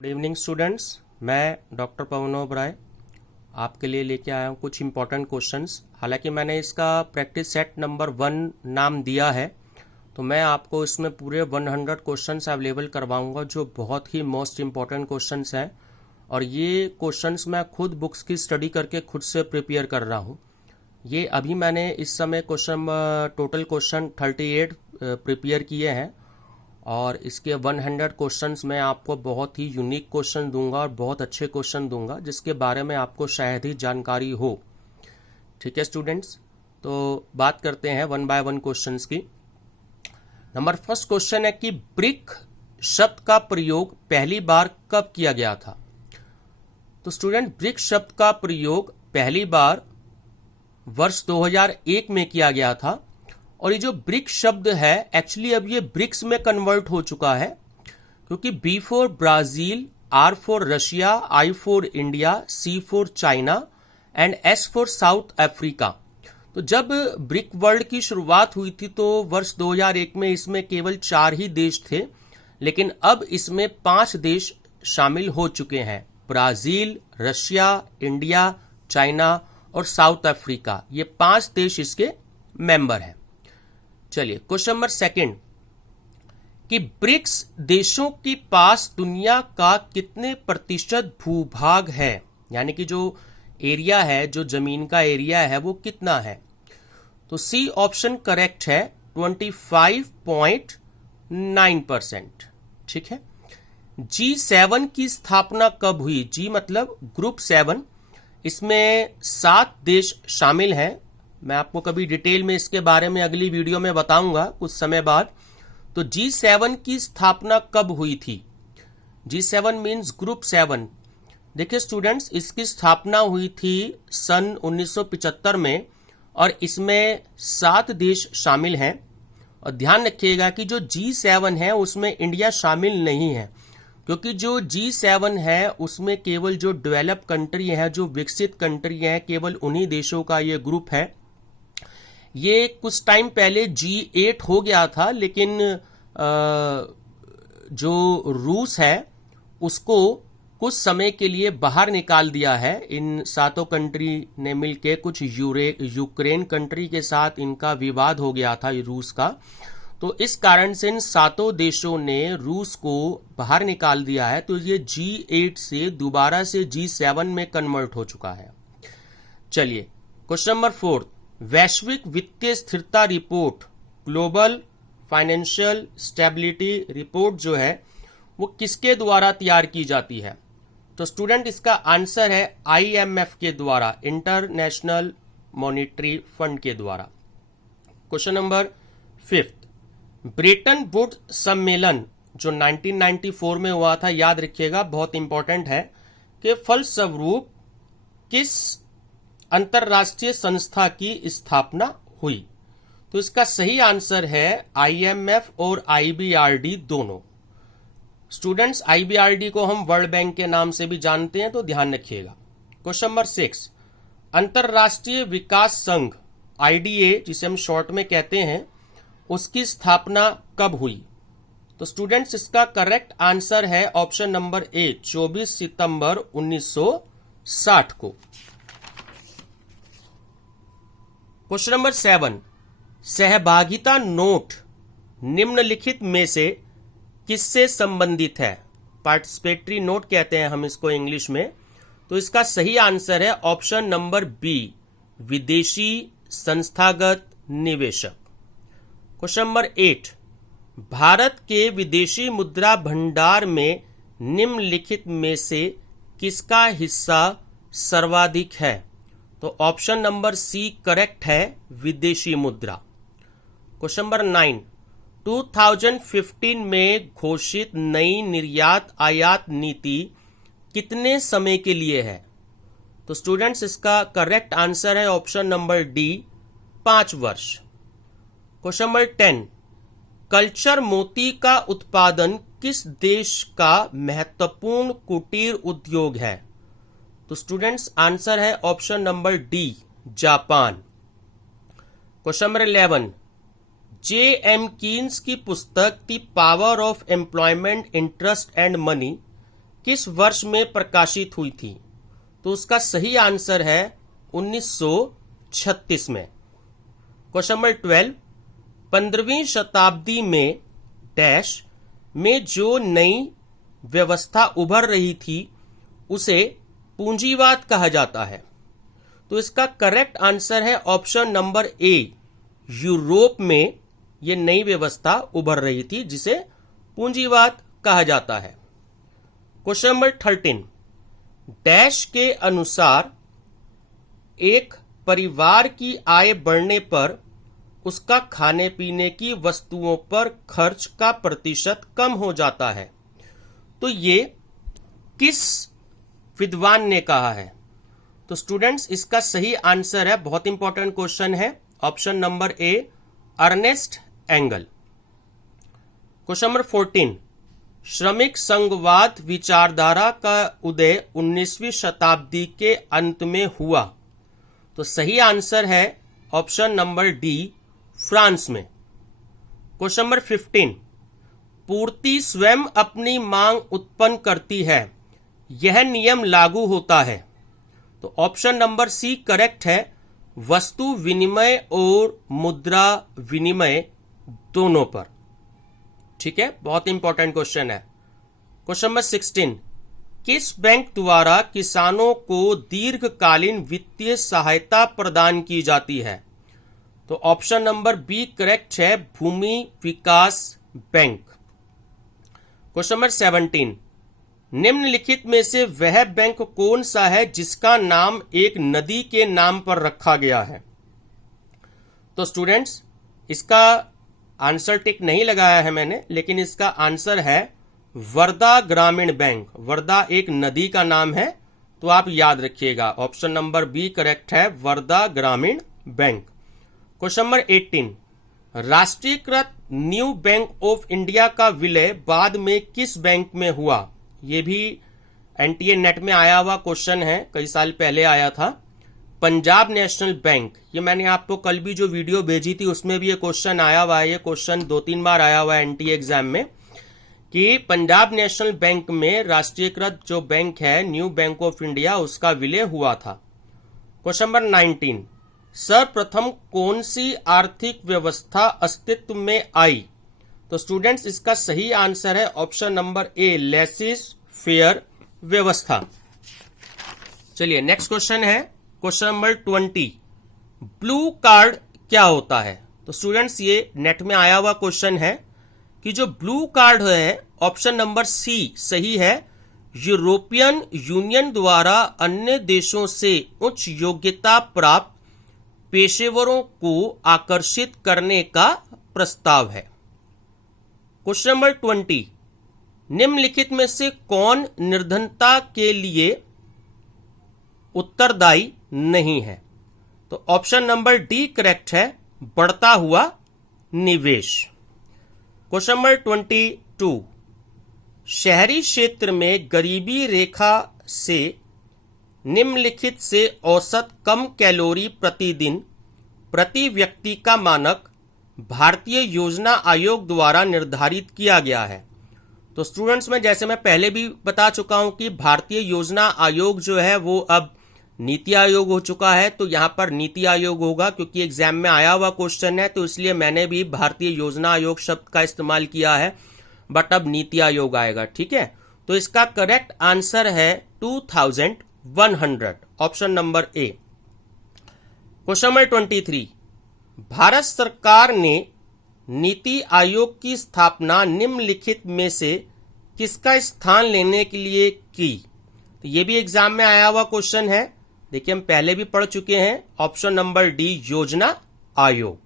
Good evening students. मैं doctor पवन ओबराय आपके लिए लेके आया हूँ कुछ इम्पोर्टेंट क्वेश्चंस। हालांकि मैंने इसका प्रैक्टिस सेट नंबर 1 नाम दिया है, तो मैं आपको इसमें पूरे 100 क्वेश्चंस अवेलेबल करवाऊंगा जो बहुत ही मोस्ट इम्पॉर्टेंट क्वेश्चंस हैं। और ये क्वेश्चंस मैं खुद बुक्स की स्टडी करके खुद से प्रिपेयर कर रहा हूँ। ये अभी मैंने इस समय टोटल क्वेश्चन 38 प्रिपेयर किए हैं और इसके 100 क्वेश्चंस मैं आपको बहुत ही यूनिक क्वेश्चन दूंगा और बहुत अच्छे क्वेश्चन दूंगा जिसके बारे में आपको शायद ही जानकारी हो। ठीक है स्टूडेंट्स, तो बात करते हैं 1 बाय 1 क्वेश्चंस की। नंबर फर्स्ट क्वेश्चन है कि ब्रिक शब्द का प्रयोग पहली बार कब किया गया था। तो स्टूडेंट, ब्रिक शब्द का प्रयोग पहली बार वर्ष 2001 में किया गया था। और ये जो ब्रिक शब्द है एक्चुअली अब ये ब्रिक्स में कन्वर्ट हो चुका है, क्योंकि B for Brazil, R for Russia, I for India, C for China and S for South Africa. तो जब ब्रिक वर्ल्ड की शुरुआत हुई थी तो वर्ष 2001 में इसमें केवल 4 ही देश थे, लेकिन अब इसमें 5 देश शामिल हो चुके हैं। ब्राजील, रशिया, इंडिया, चाइना और साउथ अफ्रीका, ये 5 देश इसके मेंबर हैं। चलिए क्वेश्चन नंबर सेकंड कि ब्रिक्स देशों के पास दुनिया का कितने प्रतिशत भूभाग है, यानी कि जो एरिया है, जो जमीन का एरिया है वो कितना है। तो सी ऑप्शन करेक्ट है, 25.9%। ठीक है। G7 की स्थापना कब हुई। जी मतलब ग्रुप 7, इसमें 7 देश शामिल हैं। मैं आपको कभी डिटेल में इसके बारे में अगली वीडियो में बताऊंगा कुछ समय बाद। तो G7 की स्थापना कब हुई थी। G7 means group 7। देखिए स्टूडेंट्स, इसकी स्थापना हुई थी सन 1975 में और इसमें 7 देश शामिल हैं। और ध्यान रखिएगा कि जो G7 है उसमें इंडिया शामिल नहीं है, क्योंकि जो G7 है उसमें केवल जो डेवलप कंट्री है, जो विकसित कंट्री है, केवल उन्हीं देशों का ये ग्रुप है। ये कुछ टाइम पहले G8 हो गया था, लेकिन जो रूस है उसको कुछ समय के लिए बाहर निकाल दिया है। इन 7 कंट्री ने मिलकर कुछ यूक्रेन कंट्री के साथ इनका विवाद हो गया था रूस का, तो इस कारण से इन 7 देशों ने रूस को बाहर निकाल दिया है। तो ये G8 से दोबारा से G7 में कन्वर्ट हो चुका है। चलिए क्वेश्चन नंबर 4, वैश्विक वित्तीय स्थिरता report, global financial stability report जो है वो किसके द्वारा तैयार की जाती है। तो स्टूडेंट, इसका आंसर है IMF के द्वारा, इंटरनेशनल मॉनिटरी फंड के द्वारा। क्वेश्चन नंबर 5, ब्रेटन वुड्स सम्मेलन जो 1994 में हुआ था, याद रखिएगा बहुत इंपॉर्टेंट है, कि फलस्वरूप किस अंतरराष्ट्रीय संस्था की स्थापना हुई। तो इसका सही आंसर है IMF और IBRD दोनों। स्टूडेंट्स, IBRD को हम वर्ल्ड बैंक के नाम से भी जानते हैं, तो ध्यान रखिएगा। क्वेश्चन नंबर 6, अंतरराष्ट्रीय विकास संघ IDA जिसे हम शॉर्ट में कहते हैं, उसकी स्थापना कब हुई। तो स्टूडेंट्स, इसका करेक्ट आंसर है ऑप्शन नंबर ए, 24 सितंबर 1960 को। क्वेश्चन नंबर 7, सहभागिता नोट निम्नलिखित में से किससे संबंधित है। पार्टिसिपेटरी नोट कहते हैं हम इसको इंग्लिश में। तो इसका सही आंसर है ऑप्शन नंबर बी, विदेशी संस्थागत निवेशक। क्वेश्चन नंबर 8, भारत के विदेशी मुद्रा भंडार में निम्नलिखित में से किसका हिस्सा सर्वाधिक है। तो ऑप्शन नंबर सी करेक्ट है, विदेशी मुद्रा। क्वेश्चन नंबर 9, 2015 में घोषित नई निर्यात आयात नीति कितने समय के लिए है। तो स्टूडेंट्स, इसका करेक्ट आंसर है ऑप्शन नंबर डी, 5 वर्ष। क्वेश्चन नंबर 10, कल्चर मोती का उत्पादन किस देश का महत्वपूर्ण कुटीर उद्योग है। तो स्टूडेंट्स, आंसर है option number D, Japan. Question number 11, J.M. Keynes की पुस्तक the power of employment, interest and money किस वर्ष में प्रकाशित हुई थी? तो उसका सही आंसर है 1936 में। क्वेश्चन नंबर 12, 15वीं शताब्दी में डैश में जो नई व्यवस्था उभर रही थी उसे पूंजीवाद कहा जाता है। तो इसका करेक्ट आंसर है ऑप्शन नंबर ए, यूरोप में यह नई व्यवस्था उभर रही थी जिसे पूंजीवाद कहा जाता है। क्वेश्चन नंबर 13, डैश के अनुसार एक परिवार की आय बढ़ने पर उसका खाने पीने की वस्तुओं पर खर्च का प्रतिशत कम हो जाता है। तो ये किस विद्वान ने कहा है? तो स्टूडेंट्स इसका सही आंसर है, बहुत इंपॉर्टेंट क्वेश्चन है, option number A, Ernst Engel. Question number 14, श्रमिक संघवाद विचारधारा का उदय 19वीं शताब्दी के अंत में हुआ। तो सही आंसर है ऑप्शन नंबर डी, फ्रांस में। क्वेश्चन नंबर 15, पूर्ति स्वयं अपनी मांग उत्पन्न करती है, यह नियम लागू होता है। तो ऑप्शन नंबर सी करेक्ट है, वस्तु विनिमय और मुद्रा विनिमय दोनों पर। ठीक है, बहुत इंपॉर्टेंट क्वेश्चन है। क्वेश्चन नंबर 16, किस बैंक द्वारा किसानों को दीर्घकालीन वित्तीय सहायता प्रदान की जाती है? तो ऑप्शन नंबर बी करेक्ट है, भूमि विकास बैंक। क्वेश्चन नंबर 17, निम्नलिखित में से वह बैंक कौन सा है जिसका नाम एक नदी के नाम पर रखा गया है? तो स्टूडेंट्स इसका आंसर टिक नहीं लगाया है मैंने, लेकिन इसका आंसर है वर्धा ग्रामीण बैंक। वर्धा एक नदी का नाम है, तो आप याद रखिएगा, ऑप्शन नंबर बी करेक्ट है, वर्धा ग्रामीण बैंक। क्वेश्चन नंबर 18, राष्ट्रीयकृत न्यू बैंक ऑफ इंडिया का विलय बाद में किस बैंक में हुआ? ये भी एनटीए नेट में आया हुआ क्वेश्चन है, कई साल पहले आया था। पंजाब नेशनल बैंक, ये मैंने आपको कल भी जो वीडियो भेजी थी उसमें भी ये क्वेश्चन आया हुआ है। ये क्वेश्चन 2-3 बार आया हुआ है एनटीए एग्जाम में कि पंजाब नेशनल बैंक में राष्ट्रीयकृत जो बैंक है न्यू बैंक ऑफ इंडिया, उसका विलय हुआ था। क्वेश्चन नंबर 19, सर्वप्रथम कौन सी आर्थिक व्यवस्था अस्तित्व में आई? तो स्टूडेंट्स इसका सही आंसर है ऑप्शन नंबर ए, लेसिस फेयर व्यवस्था। चलिए नेक्स्ट क्वेश्चन है क्वेश्चन नंबर 20, ब्लू कार्ड क्या होता है? तो स्टूडेंट्स ये नेट में आया हुआ क्वेश्चन है कि जो ब्लू कार्ड है, ऑप्शन नंबर सी सही है, यूरोपियन यूनियन द्वारा अन्य देशों से उच्च योग्यता प्राप्त पेशेवरों को आकर्षित करने का प्रस्ताव है। क्वेश्चन नंबर 20, निम्नलिखित में से कौन निर्धनता के लिए उत्तरदायी नहीं है? तो ऑप्शन नंबर डी करेक्ट है, बढ़ता हुआ निवेश। क्वेश्चन नंबर 22, शहरी क्षेत्र में गरीबी रेखा से निम्नलिखित से औसत कम कैलोरी प्रतिदिन प्रति व्यक्ति का मानक भारतीय योजना आयोग द्वारा निर्धारित किया गया है। तो स्टूडेंट्स में जैसे मैं पहले भी बता चुका हूं कि भारतीय योजना आयोग जो है वो अब नीति आयोग हो चुका है, तो यहां पर नीति आयोग होगा क्योंकि एग्जाम में आया हुआ क्वेश्चन है, तो इसलिए मैंने भी भारतीय योजना आयोग शब्द का इस्तेमाल किया है, बट अब नीति आयोग आएगा। ठीक है, तो इसका करेक्ट आंसर है 2100, ऑप्शन नंबर ए। क्वेश्चन नंबर 23, भारत सरकार ने नीति आयोग की स्थापना निम्नलिखित में से किसका स्थान लेने के लिए की? तो यह भी एग्जाम में आया हुआ क्वेश्चन है, देखिए हम पहले भी पढ़ चुके हैं, ऑप्शन नंबर डी योजना आयोग।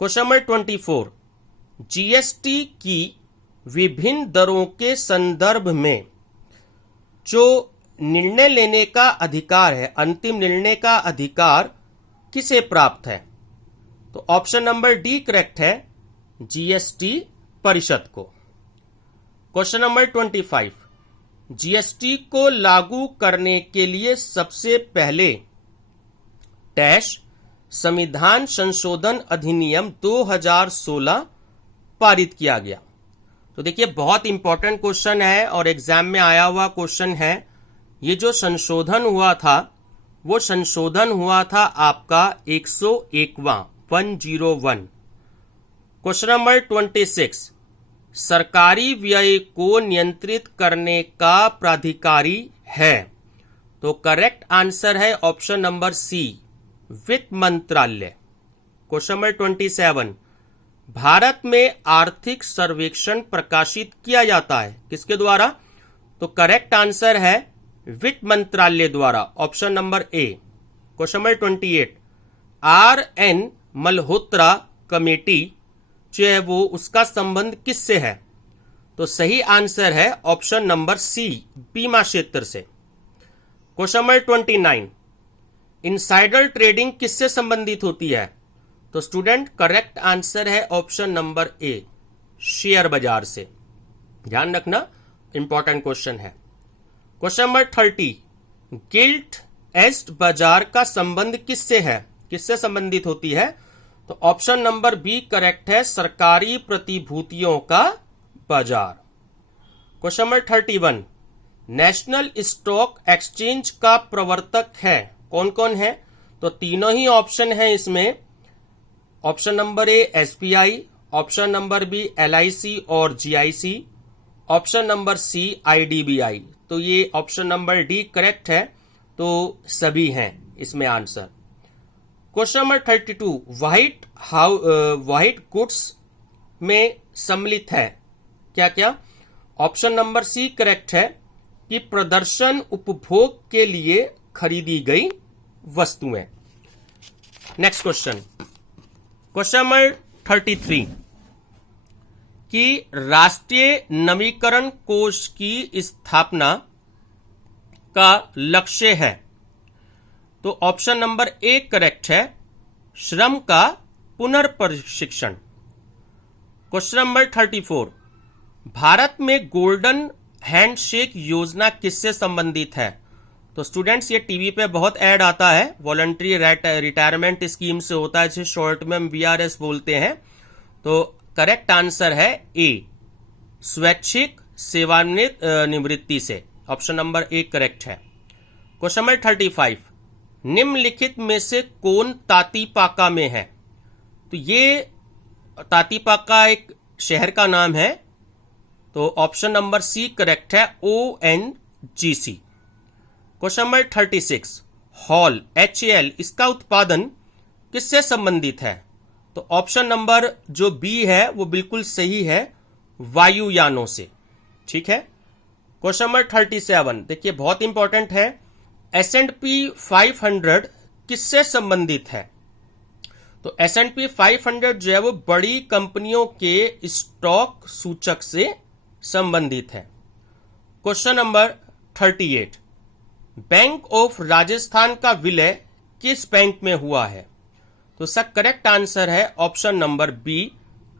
क्वेश्चन नंबर 24, जीएसटी की विभिन्न दरों के संदर्भ में जो निर्णय लेने का अधिकार है, अंतिम निर्णय का अधिकार किसे प्राप्त है? तो ऑप्शन नंबर डी करेक्ट है, जीएसटी परिषद को। क्वेश्चन नंबर 25, जीएसटी को लागू करने के लिए सबसे पहले डैश संविधान संशोधन अधिनियम 2016 पारित किया गया। तो देखिए बहुत इंपॉर्टेंट क्वेश्चन है और एग्जाम में आया हुआ क्वेश्चन है। ये जो संशोधन हुआ था वो संशोधन हुआ था आपका 101वां 101। क्वेश्चन नंबर 26, सरकारी व्यय को नियंत्रित करने का प्राधिकारी है। तो करेक्ट आंसर है ऑप्शन नंबर सी, वित्त मंत्रालय। क्वेश्चन नंबर 27, भारत में आर्थिक सर्वेक्षण प्रकाशित किया जाता है किसके द्वारा? तो करेक्ट आंसर है वित्त मंत्रालय द्वारा, ऑप्शन नंबर ए। Question number 28, RN Malhotra committee जो है वो उसका संबंध किससे है? तो सही आंसर है ऑप्शन नंबर सी, बीमा क्षेत्र से। क्वेश्चन नंबर 29, इनसाइडर ट्रेडिंग किससे संबंधित होती है? तो स्टूडेंट करेक्ट आंसर है ऑप्शन नंबर ए, शेयर बाजार से। ध्यान रखना, इंपॉर्टेंट क्वेश्चन है। क्वेश्चन नंबर 30, गिल्ट एस्ट बाजार का संबंध किससे है, किससे संबंधित होती है? तो ऑप्शन नंबर बी करेक्ट है, सरकारी प्रतिभूतियों का बाजार। Question number 31, national stock exchange का प्रवर्तक है कौन कौन है? तो तीनों ही ऑप्शन है इसमें। Option number A SBI, option number B LIC और GIC, option number C IDBI। तो ये ऑप्शन नंबर डी करेक्ट है, तो सभी हैं इसमें answer. Question number 32, white goods में सम्मिलित है क्या क्या? ऑप्शन नंबर सी करेक्ट है कि प्रदर्शन उपभोग के लिए खरीदी गई वस्तुएं। नेक्स्ट क्वेश्चन, क्वेश्चन नंबर 33, कि राष्ट्रीय नवीकरण कोष की स्थापना का लक्ष्य है। तो ऑप्शन नंबर ए करेक्ट है, श्रम का पुनर्प्रशिक्षण। क्वेश्चन नंबर 34, भारत में गोल्डन हैंडशेक योजना किससे संबंधित है? तो स्टूडेंट्स ये टीवी पे बहुत ऐड आता है, वॉलंटरी रिटायरमेंट स्कीम से होता है, जिसे शॉर्ट में VRS बोलते हैं। तो करेक्ट आंसर है ए, स्वैच्छिक सेवानिवृत्ति से, ऑप्शन नंबर ए करेक्ट है। क्वेश्चन नंबर 35, निम्नलिखित में से कौन तातीपाका में है? तो ये तातीपाका एक शहर का नाम है, तो ऑप्शन नंबर सी करेक्ट है, ONGC। Question number 36, hall HAL इसका उत्पादन किससे संबंधित है? तो ऑप्शन नंबर जो बी है वो बिल्कुल सही है, वायुयानों से। ठीक है। क्वेश्चन नंबर 37 देखिए बहुत इंपॉर्टेंट है, S&P 500 किससे संबंधित है? तो S&P 500 जो है वो बड़ी कंपनियों के स्टॉक सूचक से संबंधित है। Question number 38, bank of Rajasthan का विलय किस बैंक में हुआ है? तो इसका करेक्ट आंसर है option number B,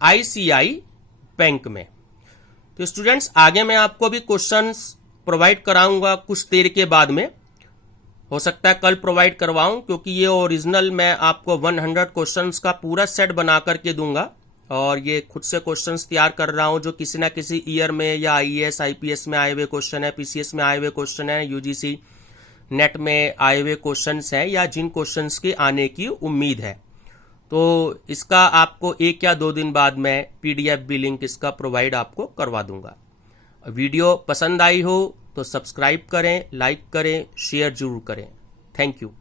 ICI bank में। तो स्टूडेंट्स आगे मैं आपको भी क्वेश्चंस प्रोवाइड कराऊंगा कुछ देर के बाद में, हो सकता है कल प्रोवाइड करवाऊं, क्योंकि ये ओरिजिनल मैं आपको 100 क्वेश्चंस का पूरा सेट बना करके दूंगा, और ये खुद से क्वेश्चंस तैयार कर रहा हूं जो किसी ना किसी ईयर में या IAS IPS में आए हुए क्वेश्चन है, PCS में आए हुए क्वेश्चन है, UGC नेट में आए हुए क्वेश्चंस है, या जिन क्वेश्चंस के आने की उम्मीद है। तो इसका आपको 1 या 2 दिन बाद मैं PDF भी लिंक इसका प्रोवाइड आपको करवा दूंगा। वीडियो पसंद आई हो तो सब्सक्राइब करें, लाइक करें, शेयर जरूर करें। Thank you.